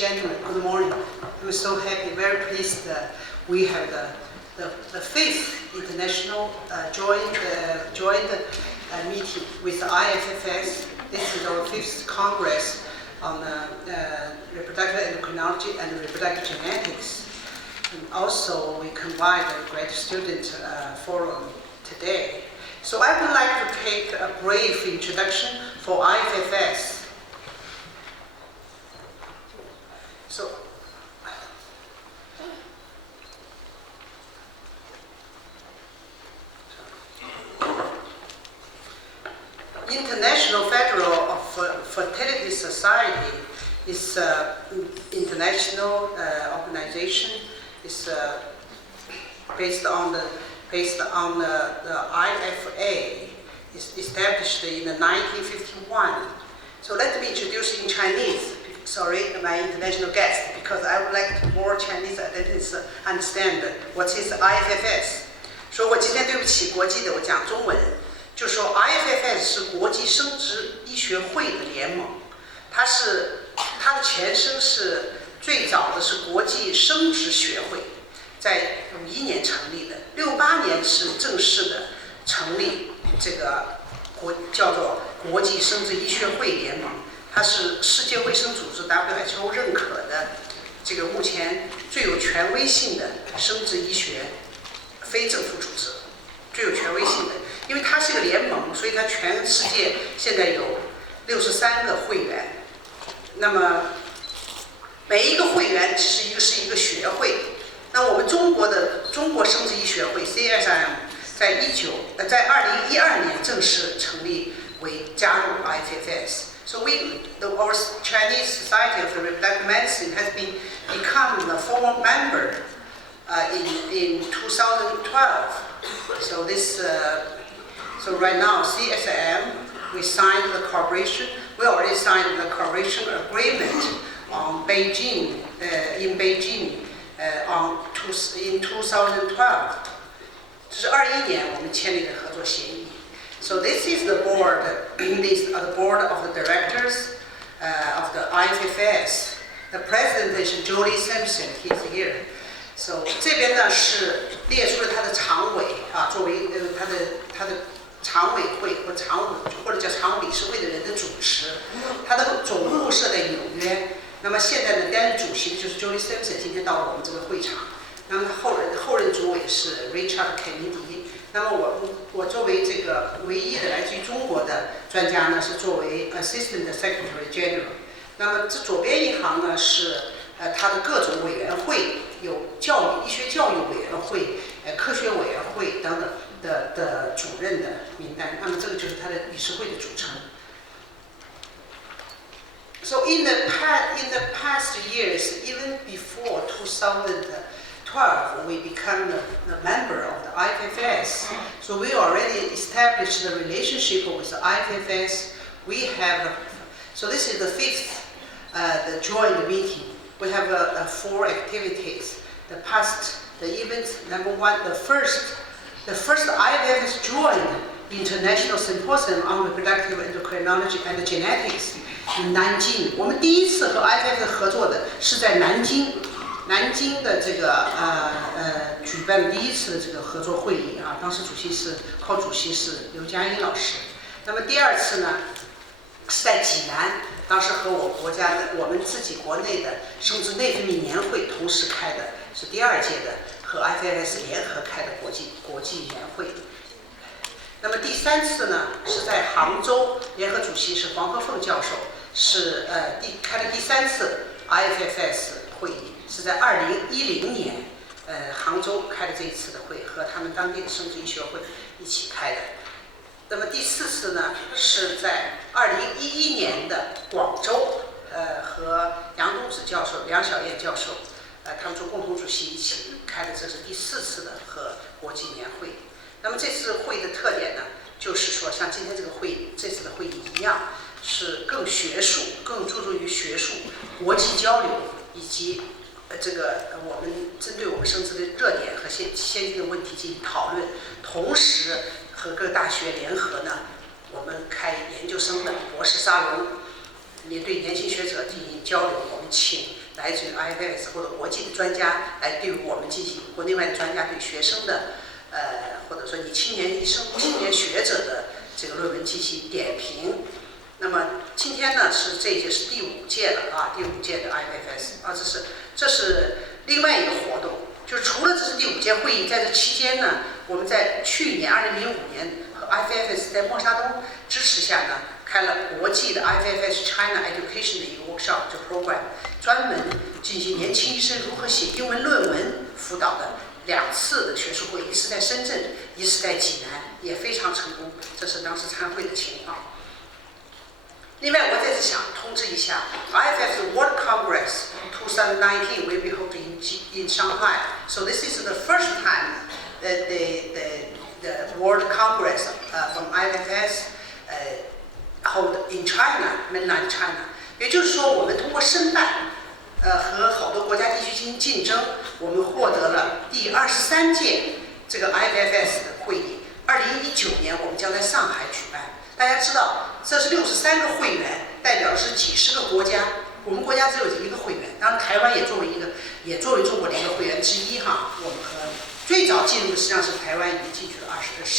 and gentlemen, good morning. I'm so happy, very pleased that we have the fifth international joint meeting with the IFFS. This is our fifth Congress on reproductive endocrinology and reproductive genetics. And also, we combined a grad student forum today. So I would like to take a brief introduction for IFFS. So, International Federal of Fertility Society is an international organization. It's based on the IFA. It's established in 1951. So let me introduce in Chinese. Sorry, my international guest, because I would like more Chinese attendees understand what is IFFS. 说我今天对不起国际的，我讲中文，就说 IFFS 是国际生殖医学会的联盟，它的前身是最早的是国际生殖学会，在51年成立的，68年是正式的成立这个叫做国际生殖医学会联盟。它是世界卫生组织 WHO 认可的这个目前最有权威性的生殖医学非政府组织，最有权威性的，因为它是一个联盟，所以它全世界现在有63个会员。那么每一个会员是一个学会。那我们中国生殖医学会 CSM 在2012年正式成立为加入 IFFS。So our Chinese Society of Reproductive Medicine has become a formal member in 2012. So right now CSM we signed the cooperation. We already signed the cooperation agreement on Beijing in Beijing in 2012. 这是21年我们签立的合作协议。So this is the board. These are the board of the directors of the IFFS. The president is Julie Simpson. He's here. So 这边呢是列出了他的常委啊，作为他的常委会或者叫常务理事会的人的主持。他的总部设在纽约。那么现在呢担任主席的就是 Julie Simpson， 今天到了我们这个会场。那么后任主委是 Richard Kennedy。那么我作为这个唯一的来自于中国的专家呢，是作为 Assistant Secretary General。那么这左边一行呢是他的各种委员会，有医学教育委员会、科学委员会等等的主任的名单。那么这个就是他的理事会的组成。So in the past years, even before 2012, we become the member of the IFFS. So we already established the relationship with the IFFS. So this is the fifth the joint meeting. We have 4 activities. The events, number one, the first IFFS joined International Symposium on Reproductive Endocrinology and Genetics in Nanjing. 我们第一次和 IFFS 合作的是在南京的这个举办第一次的这个合作会议啊，当时主席是刘佳音老师。那么第二次呢是在济南，当时和我们自己国内的生殖内分泌年会同时开的，是第2届的和 IFFS 联合开的国际年会。那么第3次呢是在杭州，联合主席是黄鹤凤教授，是开了第3次 IFFS 会议。是在2010年，杭州开的这一次的会，和他们当地的生殖医学会一起开的。那么第4次呢，是在2011年的广州，和杨东子教授、梁晓燕教授，他们做共同主席一起开的，这是第4次的和国际年会。那么这次会的特点呢，就是说像今天这次的会议一样，是更学术，更注重于学术、国际交流以及这个我们针对我们生殖的热点和先进的问题进行讨论，同时和各大学联合呢，我们开研究生的博士沙龙，也对年轻学者进行交流。我们请来自于 IFS 或者国际的专家来对我们进行国内外的专家对学生的或者说你青年医生、青年学者的这个论文进行点评。那么今天呢这一届是第5届了啊，第5届的 IFS 啊，这是另外一个活动，就是除了这是第5届会议，在这期间呢，我们在去年2005年和 IFS 在默沙东支持下呢，开了国际的 IFS China Education 的一个 workshop， 这 program 专门进行年轻医生如何写英文论文辅导的2次的学术会，一次在深圳，一次在济南，也非常成功。这是当时参会的情况。另外，我在这想通知一下 ，IFS World Congress 2019 will be held in Shanghai. So this is the first time that the World Congress from IFS hold in China, mainland China. 也就是说，我们通过申办，和好多国家地区进行竞争，我们获得了第23届这个 IFS 的会议。2019年我们将在上海举办。大家知道，这是63个会员，代表的是几十个国家。我们国家只有1个会员，当然台湾也作为中国的一个会员之一哈。我们最早进入的实际上是台湾，已经进去了20年。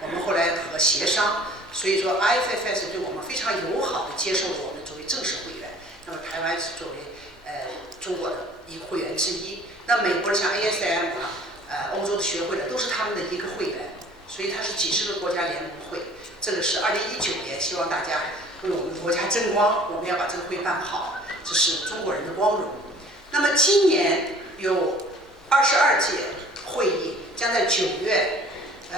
我们后来和协商，所以说 IFS 对我们非常友好的接受了我们作为正式会员。那么台湾是作为中国的一个会员之一。那美国像 ASM 欧洲的学会都是他们的一个会员，所以它是几十个国家联盟会。这个是2019年，希望大家为我们国家争光，我们要把这个会办好，这是中国人的光荣。那么今年有22届会议，将在9月20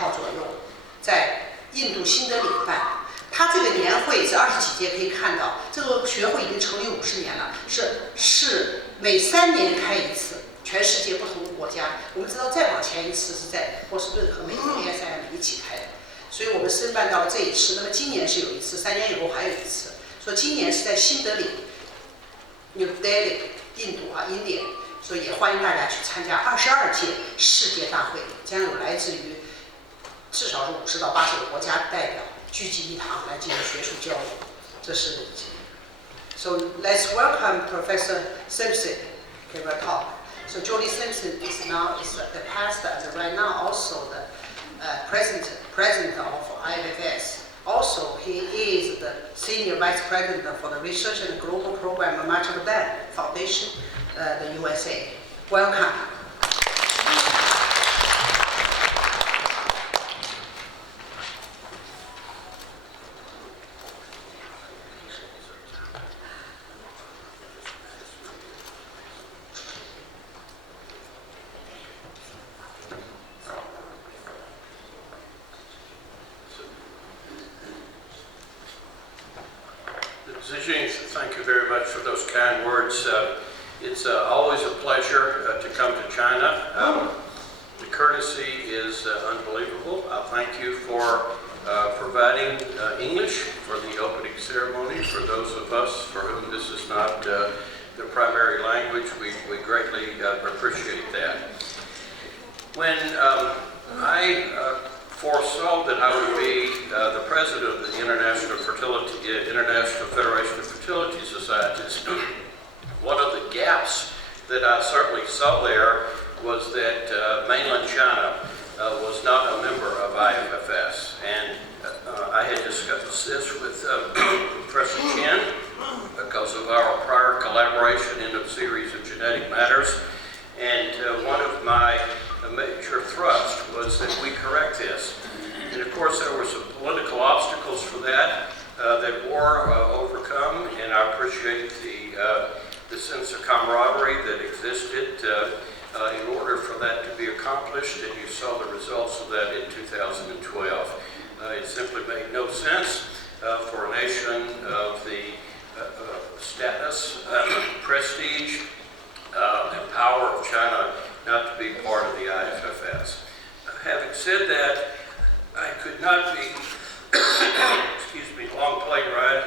号左右在印度新德里办。它这个年会是20几届，可以看到这个学会已经成立50年了，是每3年开一次，全世界不同的国家。我们知道再往前一次是在波士顿和美国 ASM 一起开的。所以我们申办到了这一次，那么今年是有一次，3年以后还有一次。所以今年是在新德里 ，New Delhi， 印度印典，所以也欢迎大家去参加22届世界大会，将有来自于至少是50到80个国家的代表聚集一堂来进行学术交流。这是 So let's welcome Professor Simpson give a talk. So Jolie Simpson is the pastor and right now also the president of IFS. Also, he is the senior vice president for the research and global program of Marshall Foundation, the USA. Welcome. Thank you very much for those kind words. It's always a pleasure to come to China. The courtesy is unbelievable. I thank you for providing English for the opening ceremony. For those of us for whom this is not the primary language, we greatly appreciate that. When I foresaw that I would be the president of the International Federation of Fertility Societies, one of the gaps that I certainly saw there was that mainland China was not a member of IFFS. And I had discussed this with Professor Chen because of our prior collaboration in a series of genetic matters. And one of my major thrust was that we correct this. And of course there were some political obstacles for that that were overcome, and I appreciate the sense of camaraderie that existed in order for that to be accomplished, and you saw the results of that in 2012. It simply made no sense for a nation of the status, prestige, and power of China not to be part of the IFFS. Having said that, I could not be, excuse me, long plane ride,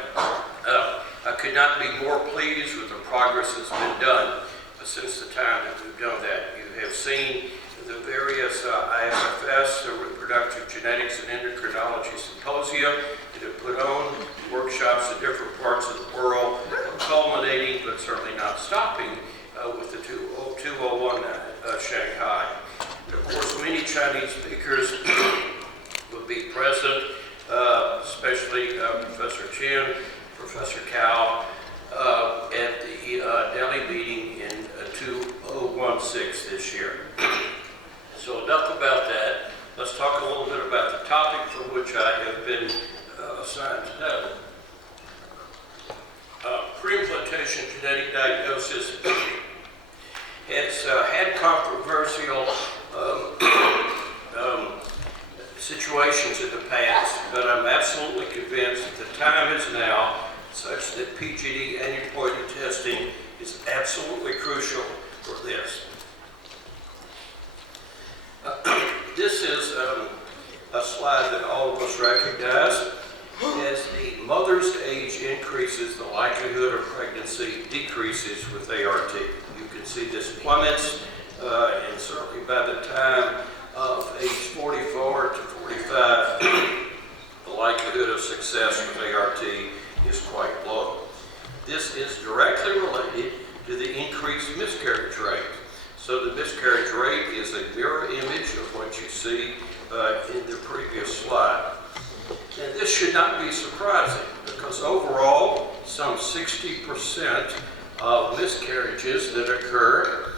I could not be more pleased with the progress that's been done since the time that we've done that. You have seen the various IFFS, the Reproductive Genetics and Endocrinology Symposia that have put on workshops in different parts of the world culminating, but certainly not stopping, with the 2001 Shanghai. And of course, many Chinese speakers will be present, especially Professor Chen, Professor Cao, at the Delhi meeting in 2016 this year. So enough about that. Let's talk a little bit about the topic for which I have been assigned today. Pre-implantation genetic diagnosis has had controversial situations in the past, but I'm absolutely convinced that the time is now such that PGD aneuploidy testing is absolutely crucial for this. This is a slide that all of us recognize. As the mother's age increases, the likelihood of pregnancy decreases with ART. You can see this plummets, and certainly by the time of age 44 to 45, the likelihood of success with ART is quite low. This is directly related to the increased miscarriage rate. So the miscarriage rate is a mirror image of what you see in the previous slide. And this should not be surprising, because overall, some 60% of miscarriages that occur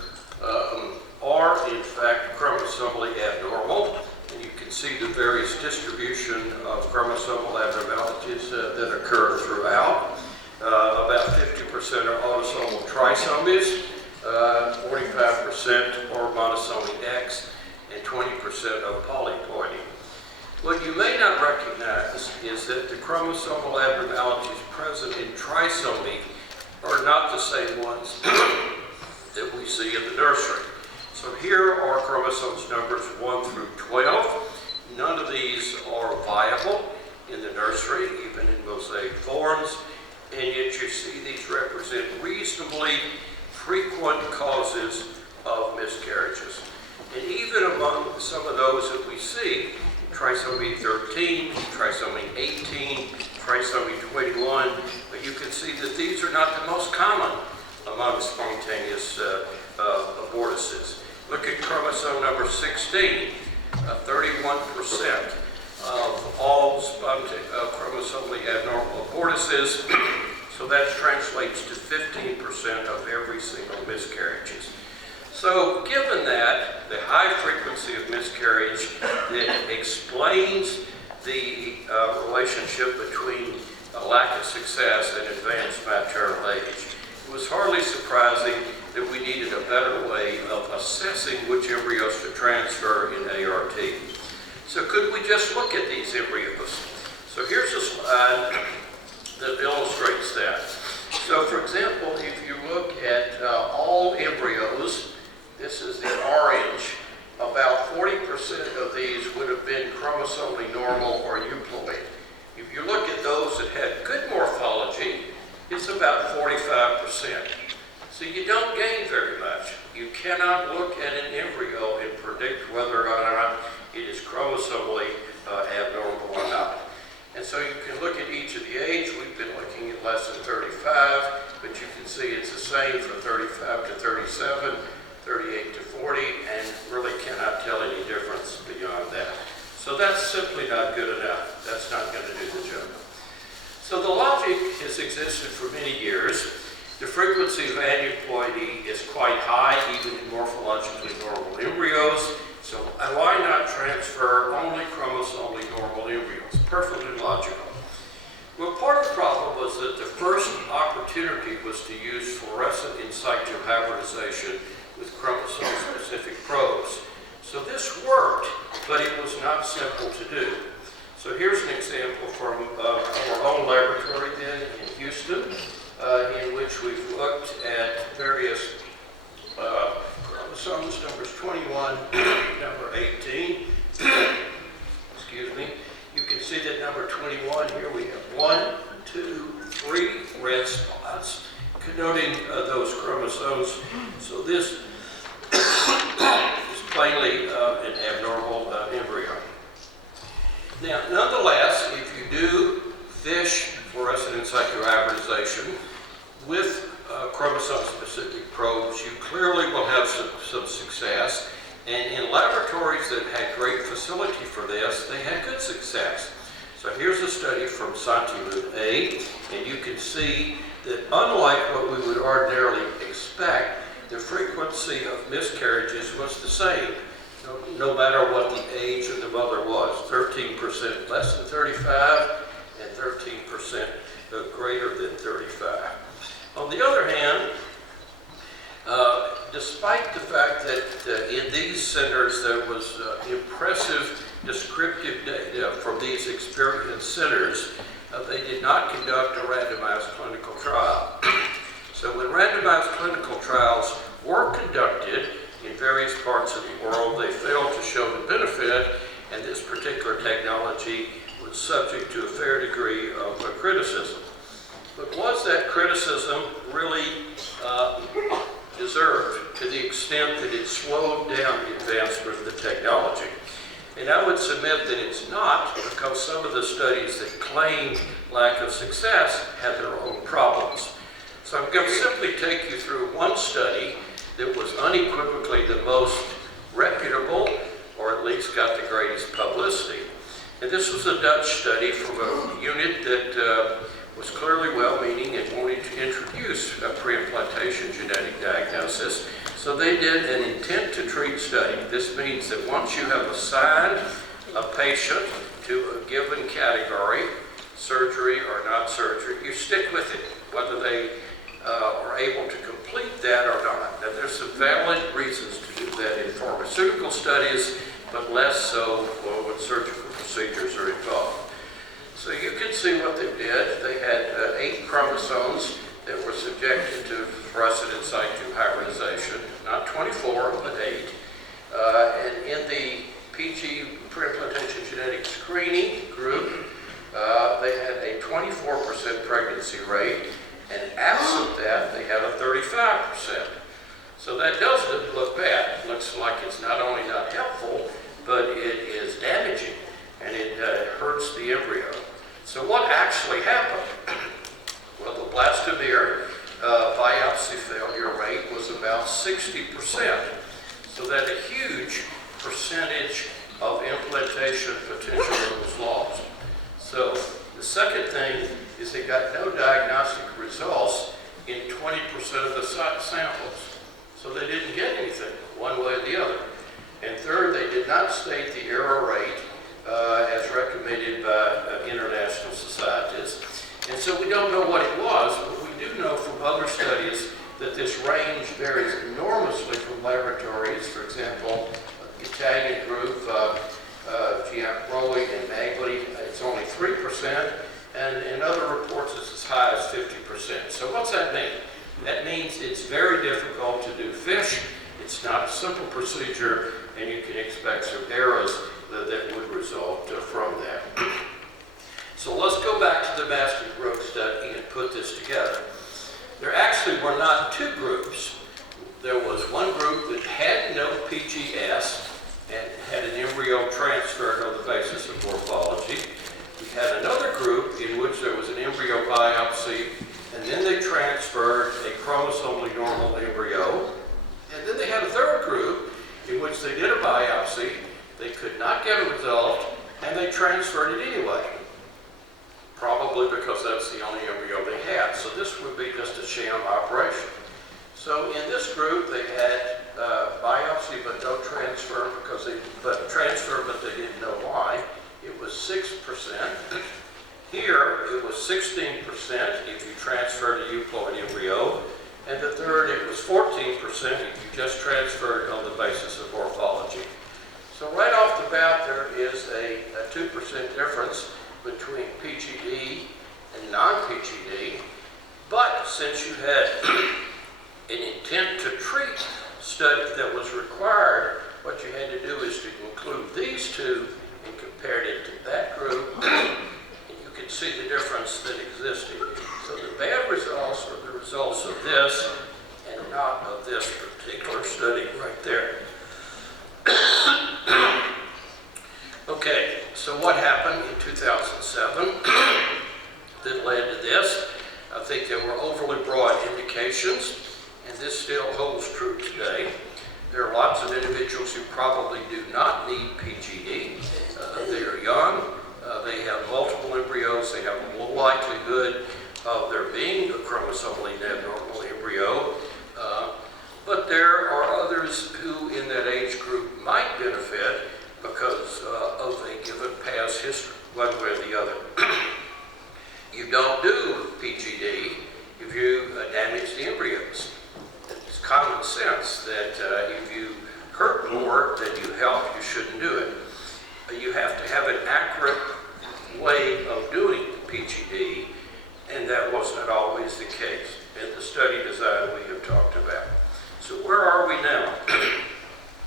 are in fact chromosomally abnormal. And you can see the various distribution of chromosomal abnormalities that occur throughout. About 50% are autosomal trisomies, 45% are monosomy X, and 20% are polyploidy. What you may not recognize is that the chromosomal abnormalities present in trisomy are not the same ones that we see in the nursery. So here are chromosomes numbers 1 through 12. None of these are viable in the nursery, even in mosaic forms, and yet you see these represent reasonably frequent causes of miscarriages. And even among some of those that we see, trisomy 13, trisomy 18, trisomy 21, but you can see that these are not the most common among spontaneous abortuses. Look at chromosome number 16, 31% of all chromosomally abnormal abortuses, so that translates to 15% of every single miscarriages. So given that, the high frequency of miscarriage that explains the relationship between a lack of success and advanced maternal age, it was hardly surprising that we needed a better way of assessing which embryos to transfer in ART. So could we just look at these embryos? So here's a slide that illustrates that. So for example, if you look at all embryos, this is the orange, about 40% of these would have been chromosomally normal or euploid. If you look at those that had good morphology, it's about 45%. So you don't gain very much. You cannot look at an embryo and predict whether or not it is chromosomally abnormal or not. And so you can look at each of the age. We've been looking at less than 35, but you can see it's the same from 35 to 37, 38 to 40, and really cannot tell any difference beyond that. So that's simply not good enough. That's not going to do the job. So the logic has existed for many years. The frequency of aneuploidy is quite high, even in morphologically normal embryos. So why not transfer only chromosomally normal embryos? Perfectly logical. Well, part of the problem was that the first opportunity was to use fluorescent in situ hybridization with chromosome-specific probes. So this worked, but it was not simple to do. So here's an example from our own laboratory then in Houston, in which we've looked at various chromosomes, numbers 21, number 18. Excuse me. You can see that number 21, here we have 1, 2, 3 red spots connoting those chromosomes. So this is plainly an abnormal embryo. Now, nonetheless, if you do FISH, fluorescent in situ hybridization, with chromosome-specific probes, you clearly will have some success. And in laboratories that had great facility for this, they had good success. So here's a study from A, and you can see that unlike what we would ordinarily expect, the frequency of miscarriages was the same, no matter what the age of the mother was, 13% less than 35 and 13% greater than 35. On the other hand, despite the fact that in these centers there was impressive descriptive data from these experienced centers, they did not conduct a randomized clinical trial. So when randomized clinical trials were conducted in various parts of the world, they failed to show the benefit, and this particular technology was subject to a fair degree of criticism. But was that criticism really deserved to the extent that it slowed down the advancement of the technology? And I would submit that it's not, because some of the studies that claimed lack of success had their own problems. So I'm going to simply take you through one study that was unequivocally the most reputable, or at least got the greatest publicity. And this was a Dutch study from a unit that was clearly well-meaning and wanted to introduce a pre-implantation genetic diagnosis. So they did an intent to treat study. This means that once you have assigned a patient to a given category, surgery or not surgery, you stick with it, whether they are able to complete that or not. Now, there's some valid reasons to do that in pharmaceutical studies, but less so when surgical procedures are involved. So you can see what they did. They had 8 chromosomes that were subjected to fluorescent in situ hybridization, not 24, but 8. And in the PG pre-implantation genetic screening group, they had a 24% pregnancy rate, and absent that, they had a 35%. So that doesn't look bad. It looks like it's not only not helpful, but it is damaging, and it hurts the embryo. So what actually happened? Well, the blastomere biopsy failure rate was about 60%. So that a huge percentage of implantation potential was lost. So the second thing is they got no diagnostic results in 20% of the samples. So they didn't get anything, one way or the other. And third, they did not state the error rate as recommended by international societies. And so we don't know what it was, but we do know from other studies that this range varies enormously from laboratories. For example, the Italian group, Giancroli and Magli, it's only 3%, and in other reports it's as high as 50%. So what's that mean? That means it's very difficult to do FISH. It's not a simple procedure, and you can expect some errors that would result from that. So let's go back to the master growth study and put this together. There actually were not 2 groups. There was one group that had no PGS and had an embryo transferred on the basis of morphology. We had another group in which there was an embryo biopsy, and then they transferred a chromosomally normal embryo. And then they had a third group in which they did a biopsy, they could not get a result, and they transferred it anyway. Probably because that's the only embryo they had. So this would be just a sham operation. So in this group, they had biopsy but no transfer but they didn't know why. It was 6%. Here, it was 16% if you transferred a euploid embryo, and the third, it was 14% if you just transferred on the basis of morphology. So right off the bat, there is a 2% difference between PGD and non-PGD, but since you had an intent to treat study that was required, what you had to do is to include these 2 and compare it to that group, and you can see the difference that existed. So the bad results are the results of this and not of this particular study right there. Okay, so what happened in 2007 that led to this? I think there were overly broad indications, and this still holds true today. There are lots of individuals who probably do not need PGD. They are young, they have multiple embryos, they have a low likelihood of there being a chromosomally abnormal embryo, but there are others who in that age group might benefit because of a given past history, one way or the other. You don't do PGD if you damage the embryos. It's common sense that if you hurt more than you help, you shouldn't do it. You have to have an accurate way of doing PGD, and that was not always the case in the study design we have talked about. So where are we now?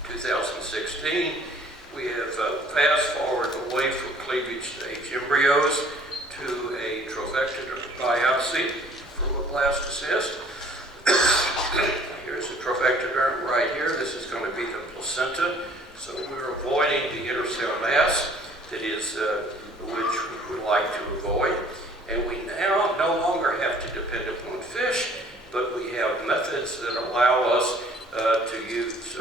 2016, we have fast forward away from cleavage stage embryos to a trovector biopsy from a blastocyst. Here's the trovector right here. This is going to be the placenta. So we're avoiding the intercell mass that is which we would like to avoid. And we now no longer have to depend upon fish, but we have methods that allow us to use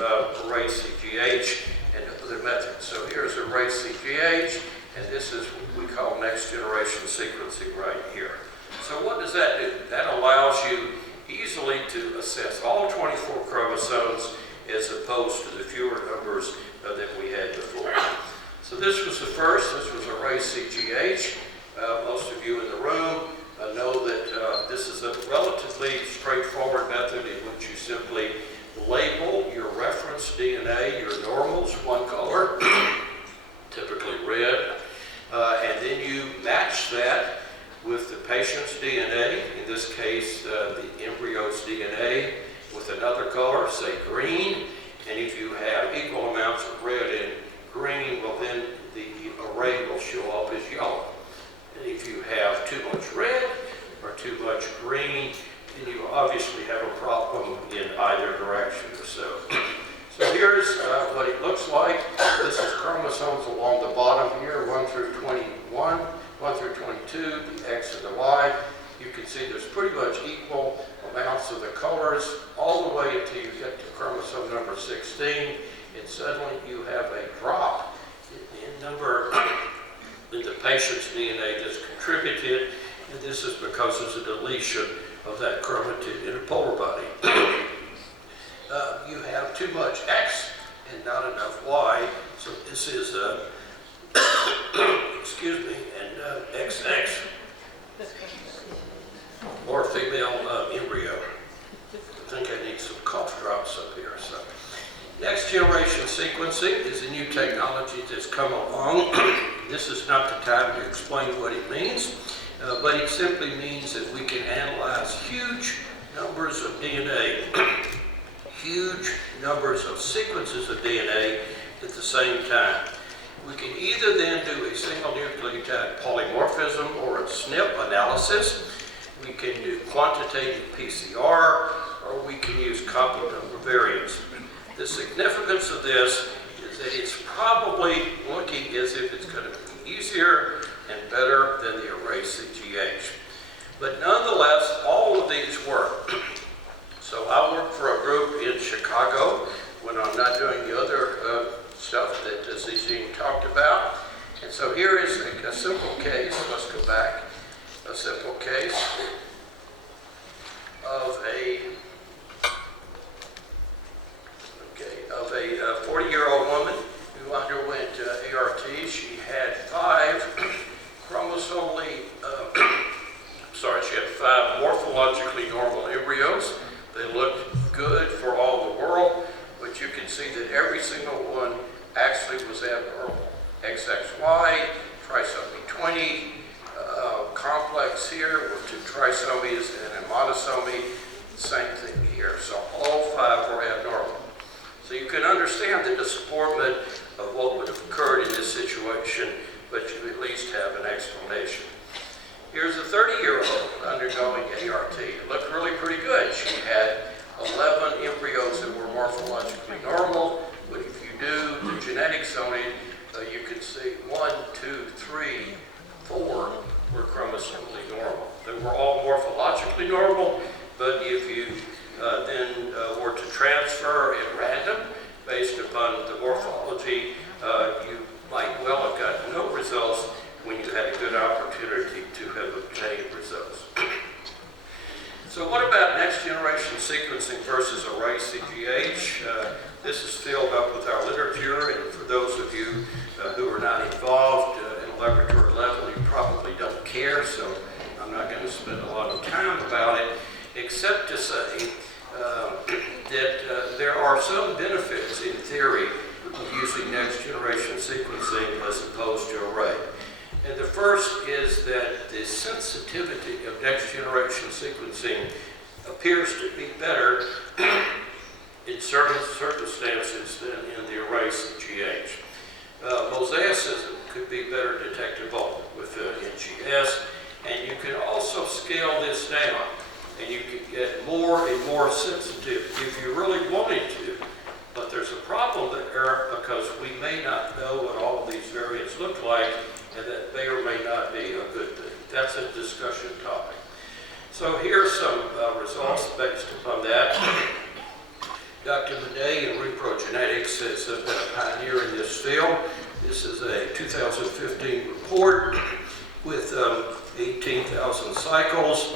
array CGH and other methods. So here's array CGH, and this is what we call next generation sequencing right here. So what does that do? That allows you easily to assess all 24 chromosomes as opposed to the fewer numbers that we had before. So this was the first. This was array CGH. Most of you in the room know that this is a relatively straightforward method in which you simply label your reference DNA, your normals, one color, typically red, and then you match that with the patient's DNA, in this case the embryo's DNA, with another color, say green, and if you have equal amounts of red and green, well then the array will show up as yellow. And if you have too much red or too much green, then you obviously have a problem in either direction or so. So here's what it looks like. This is chromosomes along the bottom here, 1 through 21, 1 through 22, the X and the Y. You can see there's pretty much equal amounts of the colors all the way until you get to chromosome number 16, and suddenly you have a drop in number in the patient's DNA that's contributed, and this is because there's a deletion of that chromatid in a polar body. You have too much X and not enough Y, so this is excuse me, and XX, or female embryo. I think I need some cough drops up here. So, next generation sequencing is a new technology that's come along. This is not the time to explain what it means, but it simply means that we can analyze huge numbers of DNA, huge numbers of sequences of DNA at the same time. We can either then do a single nucleotide polymorphism or a SNP analysis. We can do quantitative PCR, or we can use copy number variants. The significance of this is that it's probably looking as if it's going to be easier and better than the array CGH. But nonetheless, all of these work. So I work for a group in Chicago when I'm not doing the other stuff that Zizine talked about. And so here is a simple case. Let's go back. A simple case of a 40-year-old woman who underwent ART. She had 5 chromosomally, she had 5 morphologically normal embryos. then were to transfer at random based upon the morphology, you might well have gotten no results when you had a good opportunity to have obtained results. So what about next generation sequencing versus array CGH? This is filled up with our literature, and for those of you who are not involved in a laboratory level, you probably don't care, so I'm not going to spend a lot of time about it, except to say that there are some benefits in theory of using next generation sequencing as opposed to array. And the first is that the sensitivity of next generation sequencing appears to be better in certain circumstances than in the array CGH. Mosaicism could be better detectable with NGS, and you can also scale this down, and you can get more and more sensitive if you really wanted to. But there's a problem there because we may not know what all of these variants look like, and that may or may not be a good thing. That's a discussion topic. So here's some results based upon that. Dr. Madej in reprogenetics has been a pioneer in this field. This is a 2015 report with 18,000 cycles,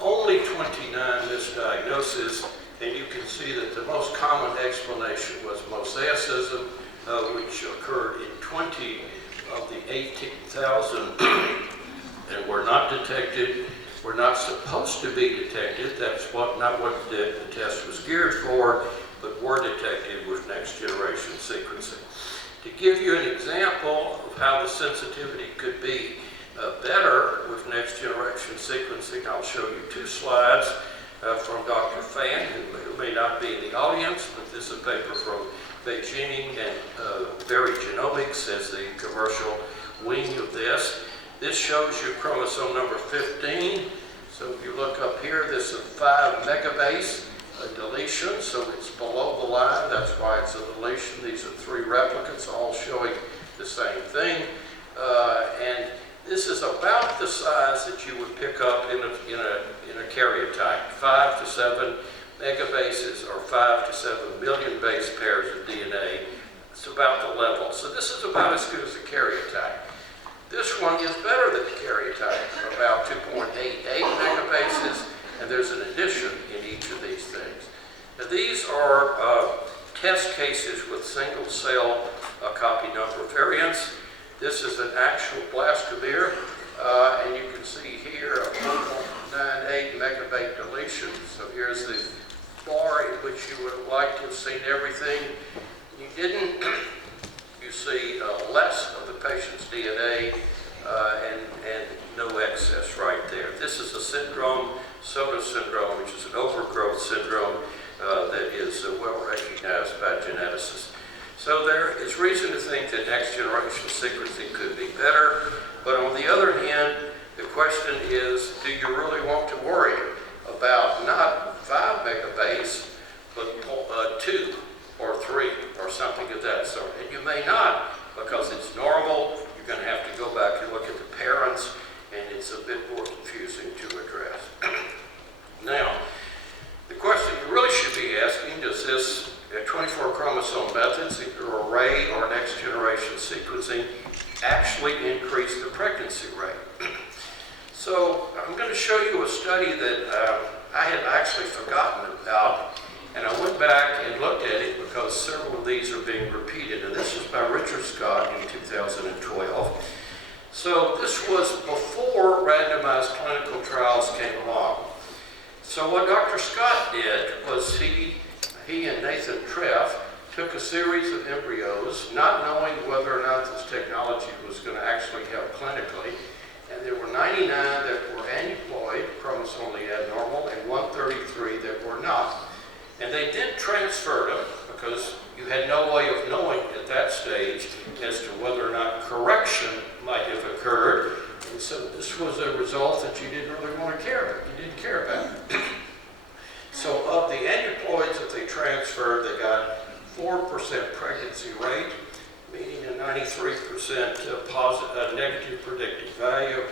only 29 misdiagnoses, and you can see that the most common explanation was mosaicism, which occurred in 20 of the 18,000 and were not detected, were not supposed to be detected. That's not what the test was geared for, but were detected with next generation sequencing. To give you an example of how the sensitivity could be better with next generation sequencing, I'll show you two slides from Dr. Fan, who may not be in the audience, but this is a paper from Beijing and Very Genomics as the commercial wing of this. This shows you chromosome number 15. So if you look up here, this is a 5 megabase deletion, so it's below the line. That's why it's a deletion. These are 3 replicants all showing the same thing. And this is about the size that you would pick up in a karyotype. 5 to 7 megabases or 5 to 7 million base pairs of DNA. It's about the level. So this is about as good as a karyotype. This one is better than the karyotype, about 2.88 megabases, and there's an addition in each of these things. Now these are test cases with single cell copy number variants. This is an actual blastomere, and you can see here a 1.98 megabase deletion. So here's the bar in which you would have liked to have seen everything. You didn't. You see less of the patient's DNA and no excess right there. This is a syndrome, SOTA syndrome, which is an overgrowth syndrome that is well recognized by geneticists. So there is reason to think that next generation sequencing could be better, but on the other hand, the question is, do you really want to worry about not 5 megabase, but 2 or 3 or something of that sort? And you may not, because it's normal. You're going to have to go back and look at the parents, and it's a bit more confusing to address. Now, the question you really should be asking, does this 24 chromosome methods, either array or next generation sequencing, actually increase the pregnancy rate? So I'm going to show you a study that I had actually forgotten about, and I went back and looked at it because several of these are being repeated, and this is by Richard Scott in 2012. So this was before randomized clinical trials came along. So what Dr. Scott did was he and Nathan Treff took a series of embryos, not knowing whether or not this technology was going to actually help clinically, and there were 99 that were aneuploid, chromosomally abnormal, and 133 that were not. And they then transferred them because you had no way of knowing at that stage as to whether or not correction might have occurred. And so this was a result that you didn't really want to care about. You didn't care about. So of the aneuploids that they transferred, they got 4% pregnancy rate, meaning a 93% negative predictive value.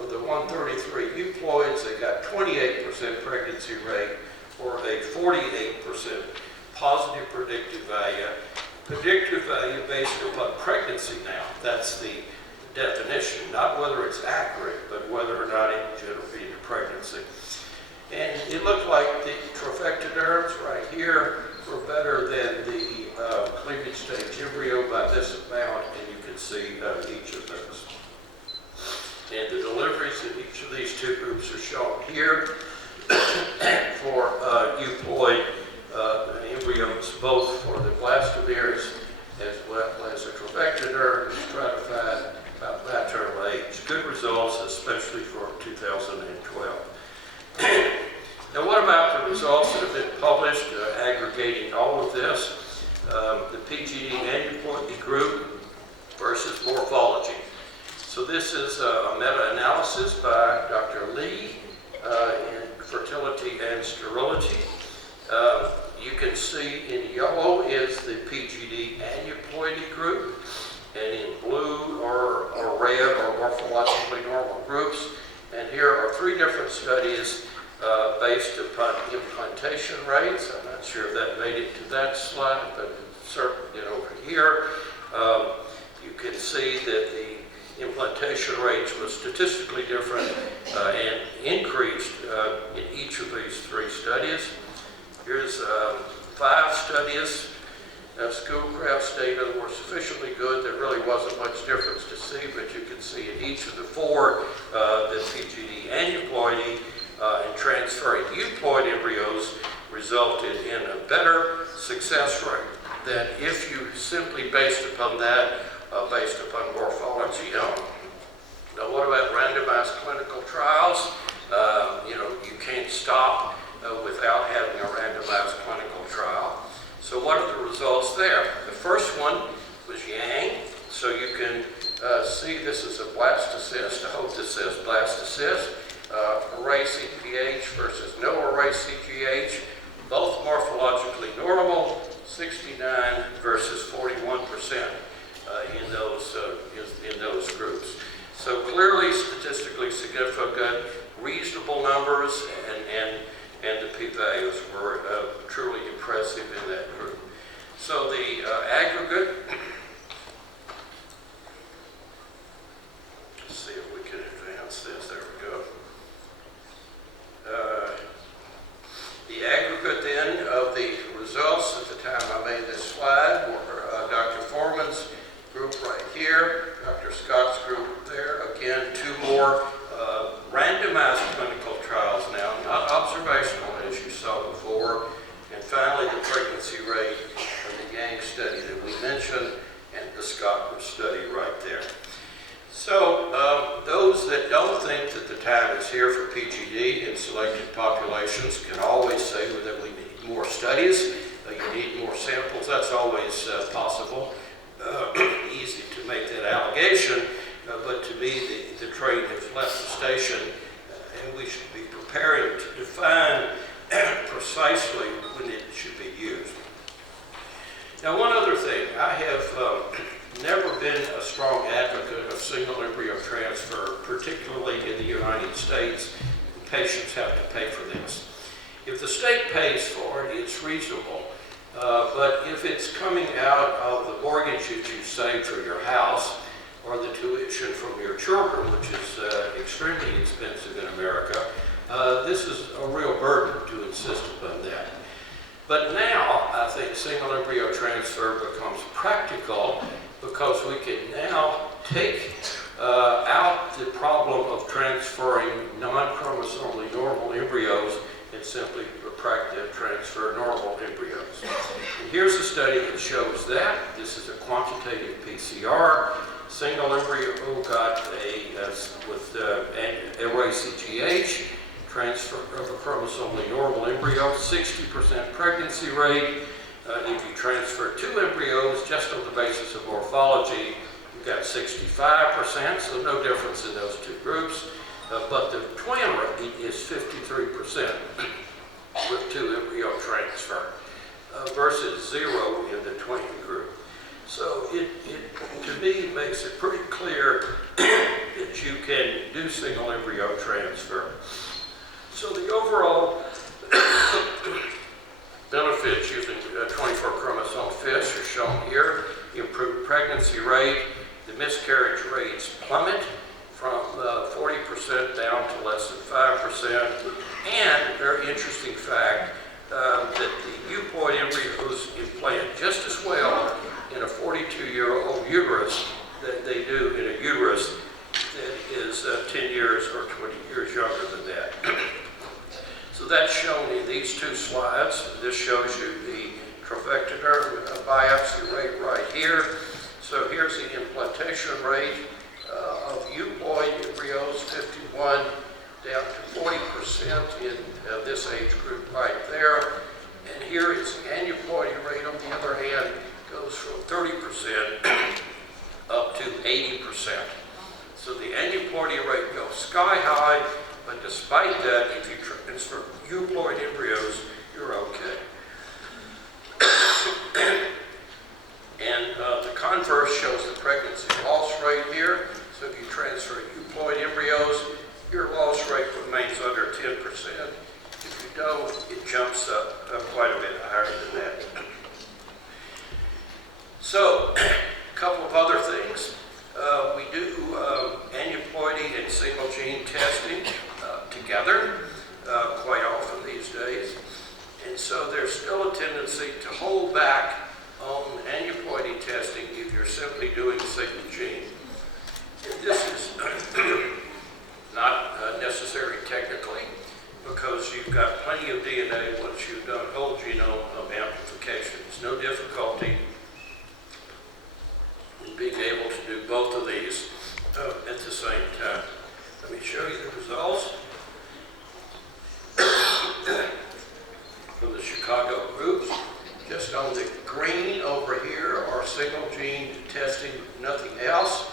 Of the 133 euploids, they got 28% pregnancy rate, or 48% positive predictive value. Predictive value based upon pregnancy now. That's the definition, not whether it's accurate, but whether or not it generated into pregnancy. And it looked like the trophectoderms right here were better than the cleavage stage embryo by this amount, and you can see each of those. And the deliveries in each of these two groups are shown here for euploid embryos, both for the blastomeres as well as the trophectoderm stratified by maternal age. Good results, especially for 2012. Now, what about the results that have been published, aggregating all of this? The PGD aneuploidy group versus morphology. So this is a meta-analysis by Dr. Lee in fertility and sterility. You can see in yellow is the PGD aneuploidy group, and in blue or red are morphologically normal groups. And here are three different studies based upon implantation rates. I'm not sure if that made it to that slide, but certainly over here, you can see that the implantation rates were statistically different and increased in each of these three studies. Here's 5 studies. Schoolcraft's data were sufficiently good, there really wasn't much difference to see, but you can see in each of the 4 the PGD aneuploidy and transferring euploid embryos resulted in a better success rate than if you simply based upon that, based upon morphology alone. Now, what about randomized clinical trials? You can't stop without having a randomized clinical trial. So what are the results there? The first one was Yang. So you can see this is a blastocyst. I hope this says blastocyst. Array CGH versus no array CGH. Both morphologically normal, 69 versus 41% in those groups. So clearly statistically significant, reasonable numbers, and the p-values were truly impressive in that group. So the aggregate, let's see if we can advance this, there we go. The aggregate then of the results at the time I made this slide were Dr. Foreman's group right here, Dr. Scott's group there. Again, 2 more randomized clinical trials now, not observational as you saw before. And finally, the pregnancy rate of the Yang study that we mentioned and the Scott group study right there. So those that don't think that the time is here for PGD in selected populations can always say that we need more studies, you need more samples. That's always possible. Easy to make that allegation, but to me the train has left the station, and we should be preparing to define precisely when it should be used. Now, one other thing, I have never been a strong advocate of single embryo transfer, particularly in the United States. Patients have to pay for this. If the state pays for it, it's reasonable. But if it's coming out of the mortgage that you saved for your house, or the tuition from your children, which is extremely expensive in America, this is a real burden to insist upon that. But now, I think single embryo transfer becomes practical because we can now take out the problem of transferring non-chromosomally normal embryos and simply transfer normal embryos. And here's a study that shows that. This is a quantitative PCR. Single embryo got with array CGH, transfer of a chromosomally normal embryo, 60% pregnancy rate. If you transfer 2 embryos just on the basis of morphology, you've got 65%, so no difference in those 2 groups. But the twin rate is 53% with 2 embryo transfer versus 0 in the twin group. So it to me makes it pretty clear that you can do single embryo transfer. So the overall two slides. This shows you the trifecta biopsy rate right here. So here's the implantation rate of euploid embryos, 51 down to 40% in this age group right there. And here is the aneuploidy rate, on the other hand, goes from 30% up to 80%. So the aneuploidy rate goes sky high, but despite that, if you transfer euploid embryos, you're okay. And the converse shows the pregnancy loss rate here. So if you transfer euploid embryos, your loss rate remains under 10%. If you don't, it jumps up quite a bit higher than that. So, a couple of other things. We do aneuploidy and single gene testing together quite often these days. And so there's still a tendency to hold back on aneuploidy testing if you're simply doing single gene. And this is not necessary technically, because you've got plenty of DNA once you've done whole genome amplification. There's no difficulty in being able to do both of these at the same time. Let me show you the results from the Chicago groups. Just on the green over here are single gene testing, nothing else.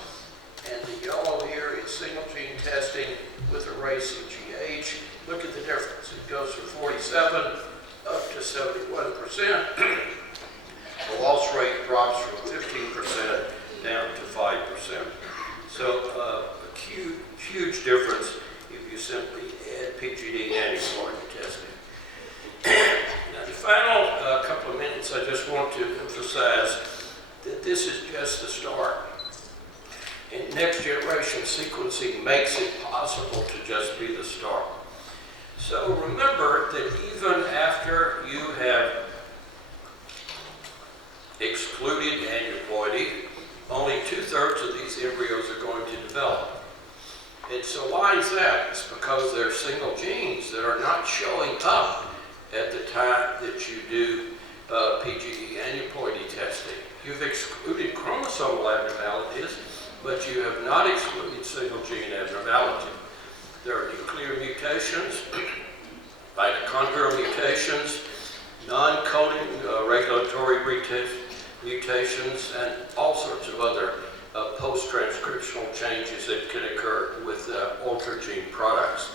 And the yellow here is single gene testing with a race of GH. Look at the difference. It goes from 47 up to 71%. The loss rate drops from 15% down to 5%. So a huge difference if you simply add PGD aneuploidy testing. Now the final couple of minutes, I just want to emphasize that this is just the start. And next generation sequencing makes it possible to just be the start. So remember that even after you have excluded aneuploidy, only 2/3 of these embryos are going to develop. And so why is that? It's because they're single genes that are not showing up at the time that you do PGD aneuploidy testing. You've excluded chromosomal abnormalities, but you have not excluded single gene abnormality. There are nuclear mutations, mitochondrial mutations, non-coding regulatory mutations, and all sorts of other post-transcriptional changes that can occur with altered gene products.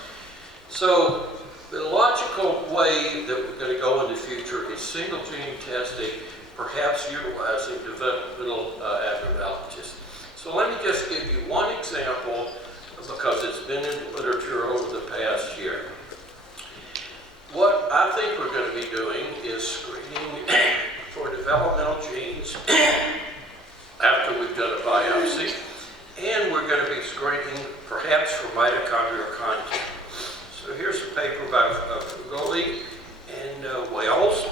So the logical way that we're going to go in the future is single gene testing, perhaps utilizing developmental abnormalities. So let me just give you one example, because it's been in the literature over the past year. What I think we're going to be doing is screening for developmental genes after we've done a biopsy, and we're going to be screening perhaps for mitochondrial content. So here's a paper by Fugoli and Wales.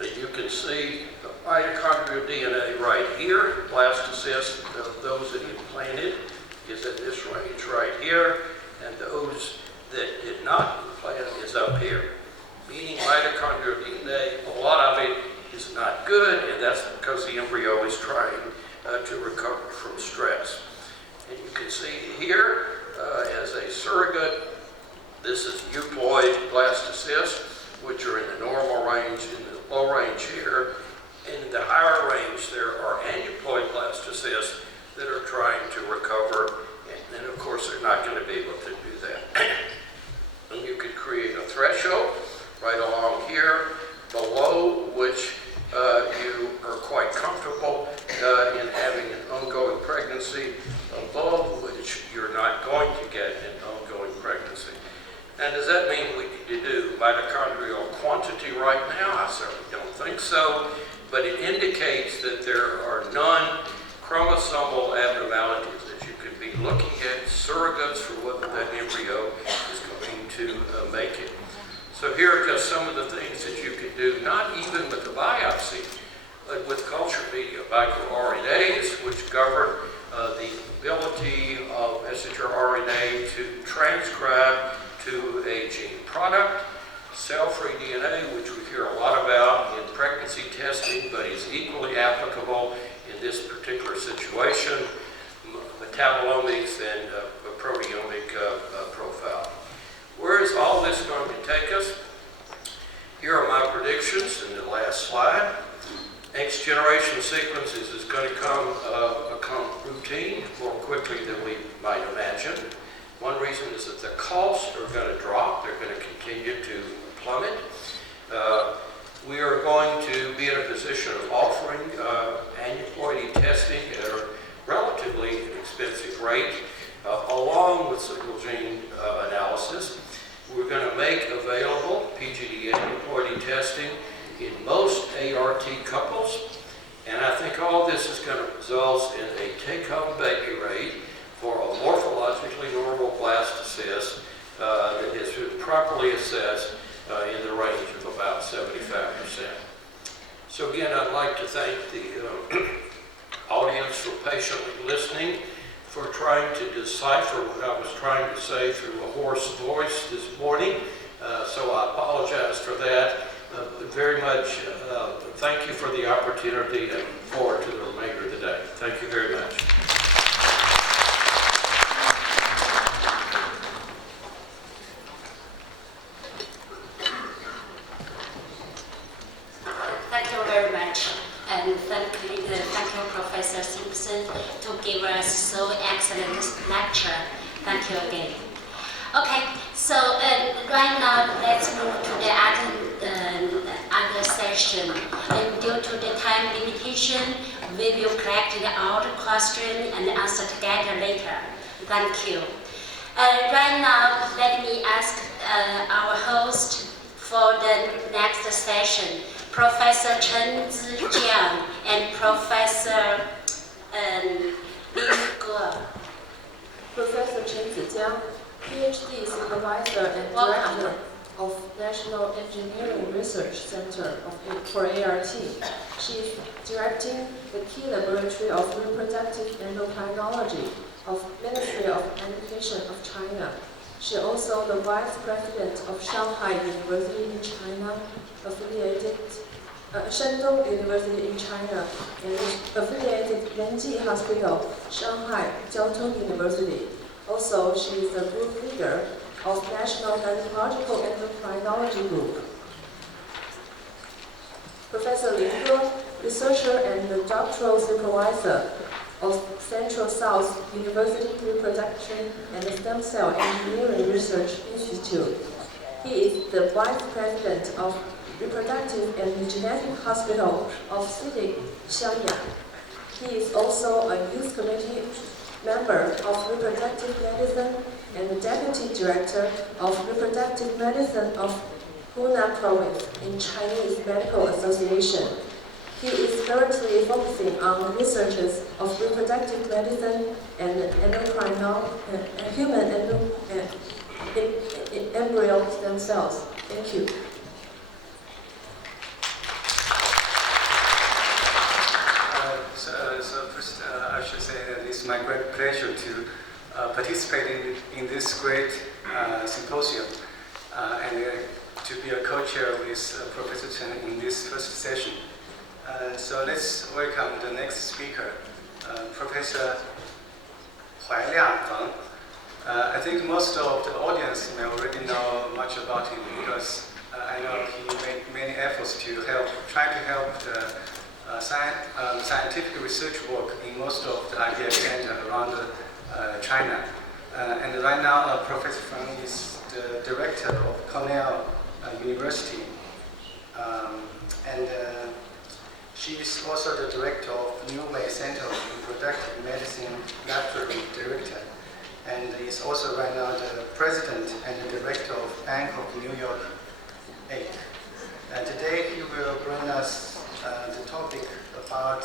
You can see the mitochondrial DNA right here. Blastocyst of those that implanted is at this range right here, and those that did not implant is up here. Meaning mitochondrial DNA, a lot of it is not good, and that's because the embryo is trying to recover from stress. And you can see here as a surrogate, this is euploid blastocysts, which are in the normal range, in the low range here. And in the higher range, there are aneuploid blastocysts that are trying to recover, and of course they're not going to be able to do that. And you could create a threshold right along here, below which you are quite comfortable in having an ongoing pregnancy, above which you're not going to get an ongoing pregnancy. And does that mean we need to do mitochondrial quantity right now? I certainly don't think so, but it indicates that there are non-chromosomal abnormalities that you could be looking at, surrogates for whether that embryo is going to make it. So here are just some of the things that you could do, not even with the biopsy, but with culture media, microRNAs, which govern the ability of messenger RNA to transcribe to a gene product. cell-free DNA, which we hear a lot about in pregnancy testing, but is equally applicable in this particular situation, metabolomics and a proteomic profile. Where is all this going to take us? Here are my predictions in the last slide. Next generation sequences is going to become routine more quickly than we might imagine. One reason is that the costs are going to drop. They're going to continue to plummet. We are going to be in a position of offering aneuploidy testing at a relatively inexpensive rate, along with single gene analysis. We're going to make available PGD aneuploidy testing in most ART couples, and I think all this is going to result in a take-home baby rate for a morphologically normal blastocyst that has been properly assessed in the range of about 75%. So again, I'd like to thank the audience for patiently listening, for trying to decipher what I was trying to say through a hoarse voice this morning. So I apologize for that. Very much thank you for the opportunity and forward to the remainder of the day. Thank you very much. Thank you very much. And thank you, Professor Simpson, to give us so excellent lecture. Thank you again. Okay, so right now let's move to the other session. And due to the time limitation, we will collect all the questions and answer together later. Thank you. Right now, let me ask our host for the next session, Professor Chen Zijiang and Professor Lin Ge. Professor Chen Zijiang, PhD supervisor and director of National Engineering Research Center for ART. She is directing the key laboratory of reproductive endocrinology of Ministry of Education of China. She also the vice president of Shanghai University in China, affiliated Shandong University in China, and affiliated Renji Hospital, Shanghai Jiaotong University. Also, she is the group leader of National Gynecological Endocrinology Group. Professor Lin Ge, researcher and the doctoral supervisor of Central South University Reproduction and Stem Cell Engineering Research Institute. He is the vice president of Reproductive and Genetic Hospital of CITIC Xiangyan. He is also a youth committee member of Reproductive Medicine and the deputy director of Reproductive Medicine of Hunan Province in Chinese Medical Association. He is currently focusing on researches of reproductive medicine and human embryo stem cells. Thank you. So first, I should say that it's my great pleasure to participate in this great symposium and to be a co-chair with Professor Chen in this first session. So let's welcome the next speaker, Professor Huailiang Feng. I think most of the audience may already know much about him because I know he made many efforts to try to help the scientific research work in most of the IVF centers around China. And right now, Professor Feng is the director of Cornell University. She is also the director of New Way Center of Reproductive Medicine Laboratory Director, and is also right now the president and the director of Bank of New York 8. And today he will bring us the topic about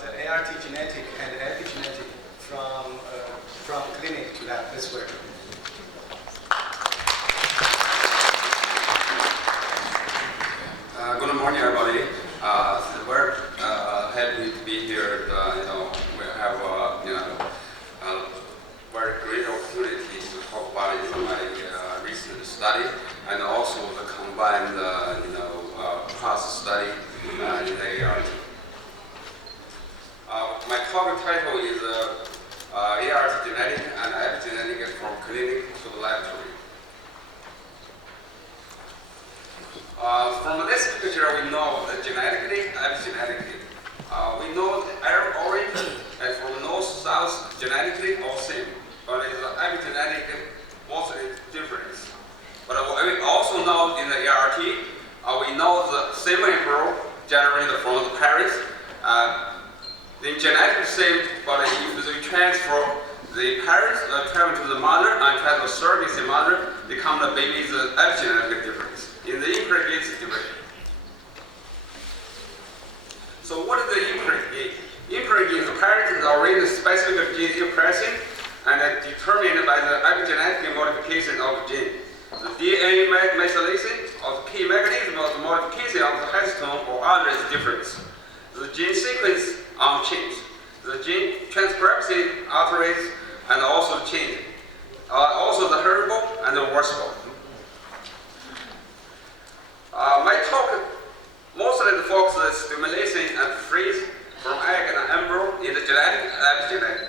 the ART genetic and epigenetic from clinic to lab. Let's work. Good morning, everybody. We're happy to be here. We have a very great opportunity to talk about my and also the combined, process study in the ART. My topic title is ART genetic and epigenetic from clinic to the laboratory. From this picture, we know that genetically, epigenetically. We know the origin and from north south genetically all same, but it's epigenetic mostly difference. But we also know in the ART, we know the same embryo generated from the parents. The genetic same, but if we transfer the parents, travel to the mother and transfer surrogacy mother, become the baby's epigenetic difference. In the imprint it's different. So what is the imprint gene? Imprint gene, the parent is already specific gene expressing and determined by the epigenetic modification of the gene. The DNA methylation of the key mechanism of the modification of the histone or other is different. The gene sequence unchanged. The gene transcription alterates and also change. Also the heritable and the reversible. My talk mostly focuses stimulation and freeze from egg and embryo in the genetic and epigenetic.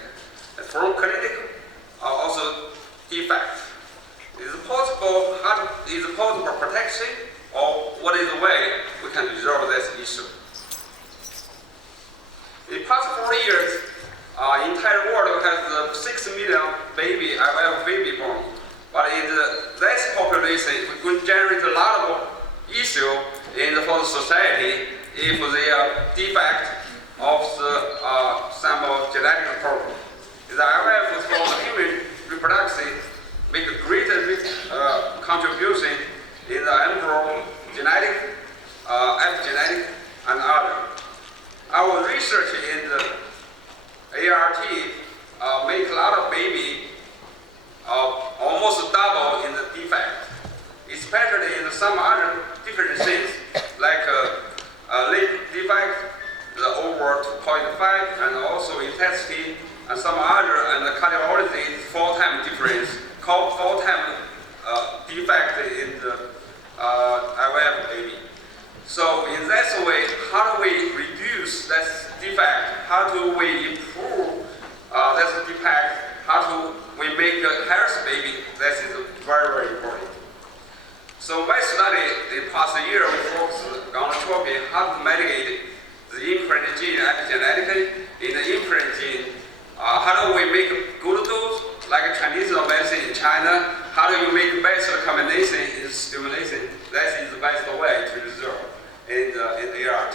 From clinical, also defect. Is it possible protection, or what is the way we can resolve this issue? In the past 4 years, the entire world has 6 million IVF baby born. But in this population, we could generate a lot of issue for the society if the defect of some genetic problem. The IVF for the human reproduction make a greater contribution in the embryo, genetic, epigenetic, and other. Our research in the ART make a lot of baby almost double in the defect, especially in some other different things like lip defect, the over 2.5, and also intestine, and some other, and the cardiology 4-time difference, called 4-time defect in the IVF baby. So in that way, how do we reduce that defect? How do we improve that defect? How do we make a healthy baby? That is very, very important. So my study in the past year, we focused on the topic how to mitigate the imprint gene epigenetically. In the imprint gene, how do we make good dose, like traditional medicine in China? How do you make best combination in stimulation? That is the best way to resolve in the ART.